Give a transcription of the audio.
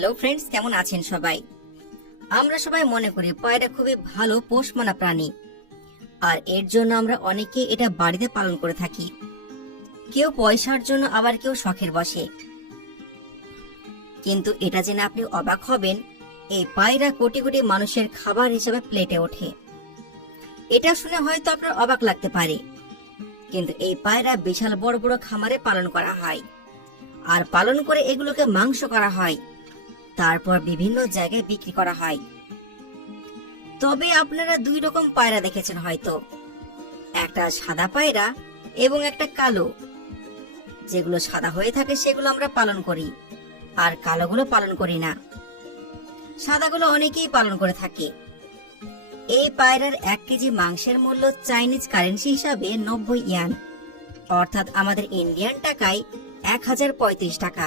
Hello friends, কেমন আছেন সবাই? আমরা সবাই মনে করি পায়রা খুবই ভালো পোষ মানা প্রাণী, আর এর জন্য আমরা অনেকে এটা বাড়িতে পালন করে থাকি। কেউ পয়সার জন্য, আবার কেউ শখের বশে। কিন্তু এটা জেনে আপনি অবাক হবেন, এই পায়রা কোটি কোটি মানুষের খাবার হিসেবে প্লেটে ওঠে। এটা শুনে হয়তো আপনার অবাক লাগতে পারে, কিন্তু এই পায়রা বিশাল বড় বড় খামারে পালন করা হয়, আর পালন করে এগুলোকে মাংস করা হয়, তারপর বিভিন্ন জায়গায় বিক্রি করা হয়। তবে আপনারা দুই রকম পায়রা দেখেছেন হয়তো, একটা সাদা পায়রা এবং একটা কালো। যেগুলো সাদা হয়ে থাকে সেগুলো আমরা পালন করি, আর কালোগুলো পালন করি না। সাদাগুলো অনেকেই পালন করে থাকে। এই পায়রার 1 কেজি মাংসের মূল্য চাইনিজ কারেন্সি হিসাবে 90 ইয়ান, অর্থাৎ আমাদের ইন্ডিয়ান টাকায় 1035 টাকা।